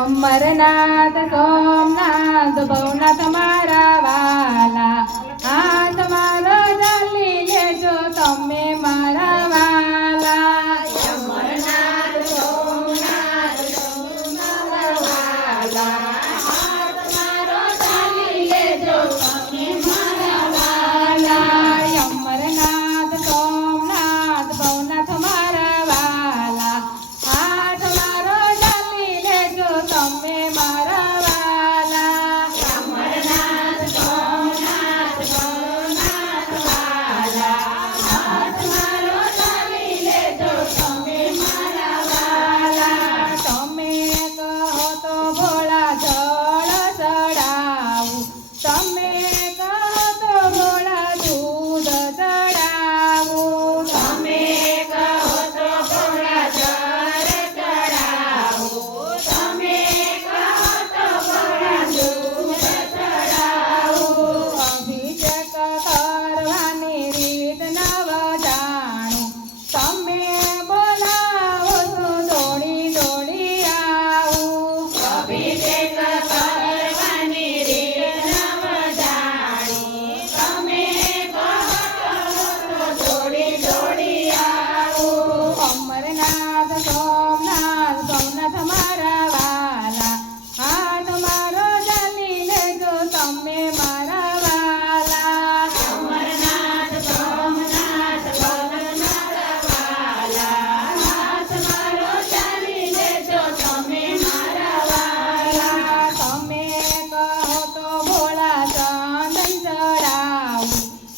અમરનાથ સોમનાથ ભવનાથ મારા વાલા, હાથ મારો ચાલી લેજો તમે મારા વાલા. અમરનાથ સોમનાથ મારા વાલા, હાથ મારો ચાલી લેજો તમે મારા વાલા. અમરનાથ સોમનાથ ભવનાથ મારા વાલા, હાથ મારો ચાલી લેજો તમે મારા વાલા. અમરનાથ સોમનાથ ભવનાથ વાલા, હાથ મારો ચાલી લેજો તમે મારા વાલા. તમે કહો તો ભોળા જળ ચડાવું, તમે કહો તો ભોળા દૂધ ચડાવું. તમે કહો તો ભોળા જળ ચડાવું, તમે કહો તો ભોળા દૂધ ચડાવું. અભિષેક કરવાની રીત નવ જાણું, તમે બોલાવો તો દોડી દોડી આવું. અભિષેક કરવાની રીત નવ જાણી, તમે કહો તો દોડી દોડી આવું. અમરનાથ સોમનાથ ભવનાથ મારા વાલા, હાથ મારો ચાલી લેજો તમે મારા વાલા. અમરનાથ સોમનાથ ભવનાથ મારા વાલા, હાથ મારો ચાલી લેજો તમે મારા વાલા. તમે કહો તો ભોળા ચંદન ચડાવું,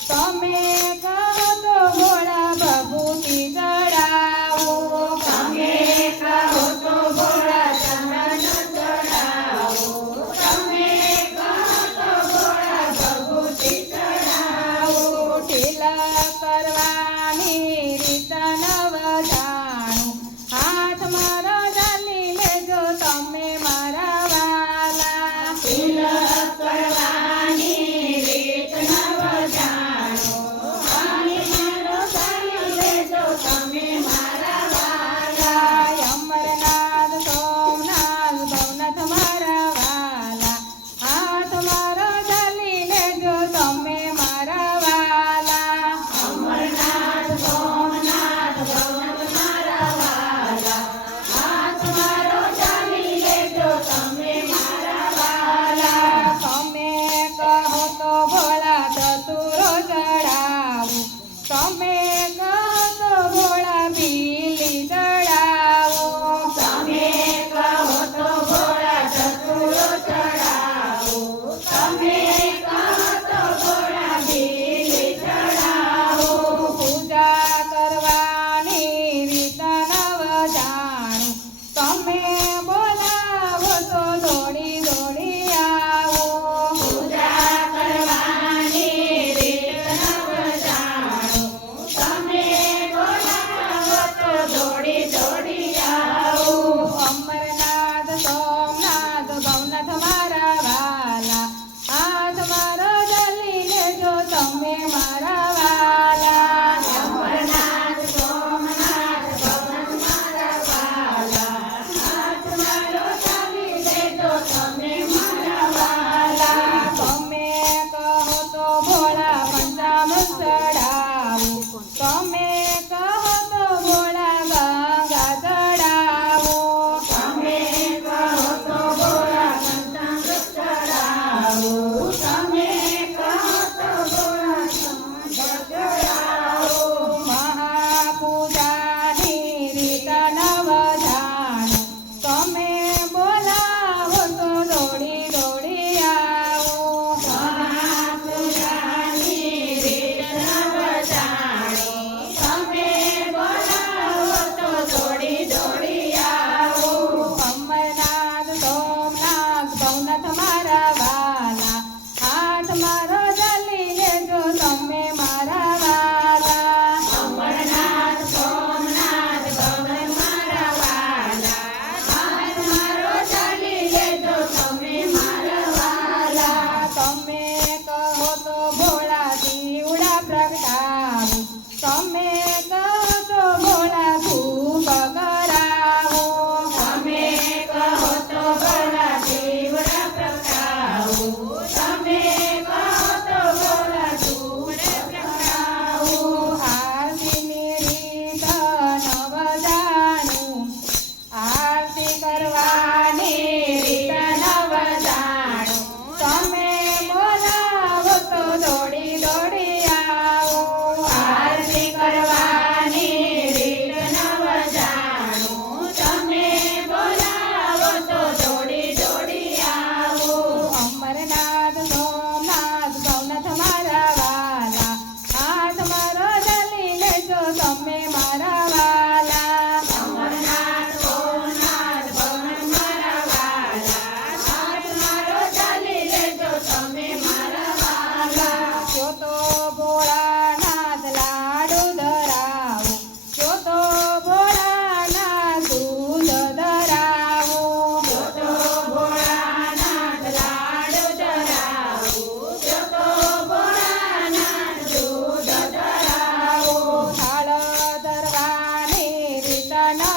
તમે કહો તો ભોળા ભભૂતિ ચડાવું. તમે કહો તો ભોળા ચંદન ચડાવો, તમે કહો તો ભોળા ભભૂતિ ચડાવો. તિલક કરવાની રીત નવ જાણું, હાથ મારો ચાલી લેજો તમે મારા વાલા. તિલક કરવાની રીત નવ જાણો, હાથ મારો ચાલી લેજો તમે મારા વાલા. અમરનાથ સોમનાથ ભવનાથ મારા વાલા, હાથ મારો ચાલી લેજો તમે મારા વાલા. અમરનાથ સોમનાથ ભવનાથ મારા વાલા, હાથ મારો ચાલી લેજો તમે મારા વાલા. તમે કહો તો ભોળા ચતુરો ચડાવું, તમે કહો તો ભોળા બીલી ચડાવો. તમે કહો તો ભોળા ચતુરો ચડાવો, તમે કહો તો ભોળા બીલી ચડાવો. પૂજા કરવાની રીત નવ જાણું, તમે બોલાવો તો દોડી દોડી આવો. પૂજા કરવાની રીત નવ જાણો, તમે બોલાવો તો દોડી દોડી આવો. અમરનાથ સોમનાથ ભવનાથ મારા વાલા, હાથ મારો ચાલી લેજો તમે મારા વાલા. અમરનાથ સોમનાથ ભવનાથ મારા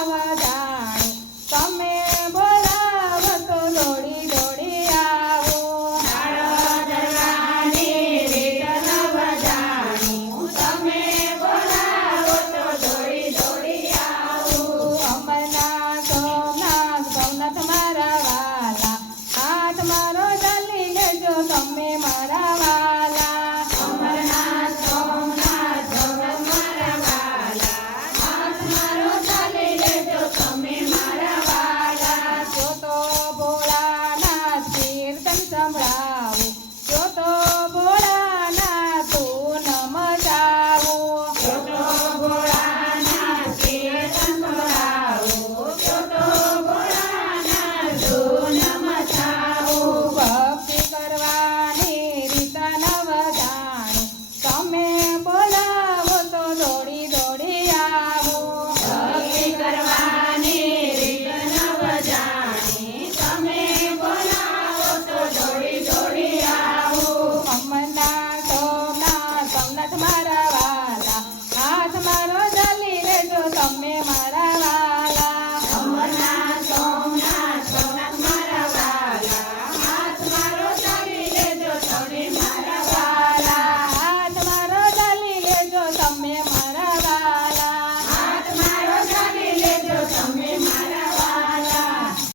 વધારો